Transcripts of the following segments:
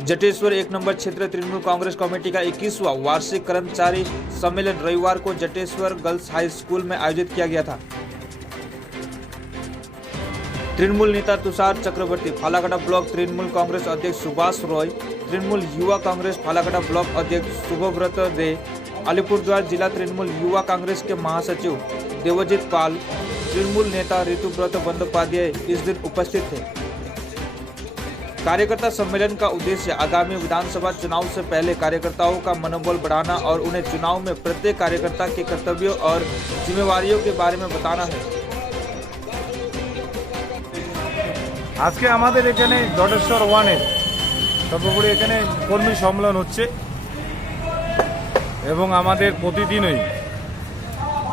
Jateswar 1 number क्षेत्र Trinamool Congress committee का 21वां वार्षिक कर्मचारी सम्मेलन रविवार को जटेश्वर गर्ल्स हाई स्कूल में आयोजित किया गया था। तृणमूल नेता तुषार चक्रवर्ती, फालाकाटा ब्लॉक तृणमूल कांग्रेस अध्यक्ष सुभाष रॉय, तृणमूल युवा कांग्रेस फालाकाटा ब्लॉक अध्यक्ष शुभव्रत रे, अलीपुरद्वार जिला तृणमूल युवा कांग्रेस के महासचिव देवजीत पाल, तृणमूल नेता ऋतुव्रत बंदोपाध्याय इस दिन उपस्थित थे। कार्यकर्ता सम्मेलन का उद्देश्य आगामी विधानसभा चुनाव से पहले कार्यकर्ताओं का मनोबल बढ़ाना और उन्हें चुनाव में प्रत्येक कार्यकर्ता के कर्तव्यों और जिम्मेवारियों के बारे में बताना है। आज के हमारे এখানে জটেশ্বর 1 সর্বোপরি এখানে কর্মী সম্মেলন হচ্ছে এবং আমাদের প্রতিদিনই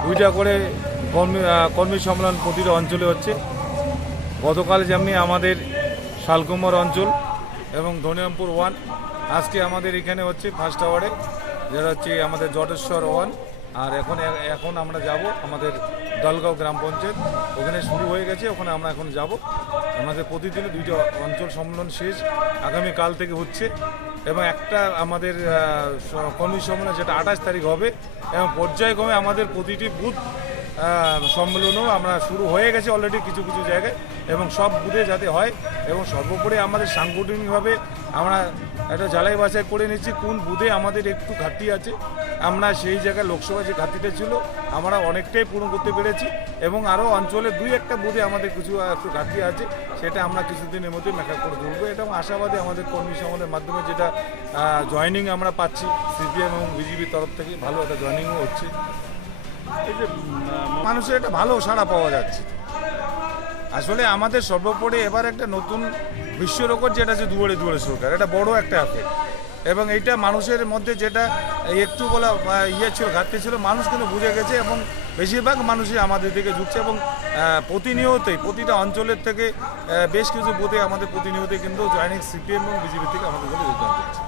দুইটা করে কর্মী সম্মেলন প্রতিটা অঞ্চলে হচ্ছে। গতকাল যেমনি আমাদের শালকুমার অঞ্চল এবং ধনিরামপুর 1, আজকে আমাদের এখানে হচ্ছে ফার্স্ট আওয়ারে যেটা হচ্ছে আমাদের জটেশ্বর 1। আর এখন আমরা যাব আমাদের দলগাঁও গ্রাম পঞ্চায়েত, ওখানে শুরু হয়ে গেছে, ওখানে আমরা এখন যাব। আমাদের প্রতিদিনই দুইটা অঞ্চল সম্মেলন শেষ, আগামীকাল থেকে হচ্ছে এবং একটা আমাদের কর্মী সম্মেলন যেটা 28 তারিখ হবে এবং পর্যায়ক্রমে আমাদের প্রতিটি বুথ সম্মেলনও আমরা শুরু হয়ে গেছে অলরেডি কিছু কিছু জায়গায় এবং সব বুথে যাতে হয় এবং সর্বোপরি আমাদের সাংগঠনিকভাবে আমরা একটা জ্বালাই বাছাই করে নিচ্ছি কোন বুথে আমাদের একটু ঘাটতি আছে। আমরা সেই জায়গায় লোকসভা যে ঘাটতিটা ছিল আমরা অনেকটাই পূরণ করতে পেরেছি এবং আরও অঞ্চলে 2-1টা বুথে আমাদের কিছু একটু ঘাটতি আছে, সেটা আমরা কিছুদিনের মধ্যে মেকআপ করে তুলবো। এটা আশাবাদী আমাদের কর্মী সমাজের মাধ্যমে যেটা জয়েনিং আমরা পাচ্ছি সিপিএম এবং বিজেপির তরফ থেকে ভালো একটা জয়েনিংও হচ্ছে। এই যে মানুষের একটা ভালো সাড়া পাওয়া যাচ্ছে। আসলে আমাদের সর্বোপরি এবার একটা নতুন বিশ্ব রেকর্ড যেটা আছে দুয়ারে দুয়ারে সরকার, এটা বড় একটা অ্যাফেক্ট এবং এইটা মানুষের মধ্যে যেটা একটু বলা ছিল ঘাটতি ছিল, মানুষ কিন্তু বুঝে গেছে এবং বেশিরভাগ মানুষই আমাদের দিকে ঝুঁকছে এবং প্রতিনিয়তই প্রতিটা অঞ্চলের থেকে বেশ কিছু বুথে আমাদের প্রতিনিয়তই কিন্তু জয়েনিং সিপিএম এবং বিজেপি থেকে আমাদের যোগদান করছে।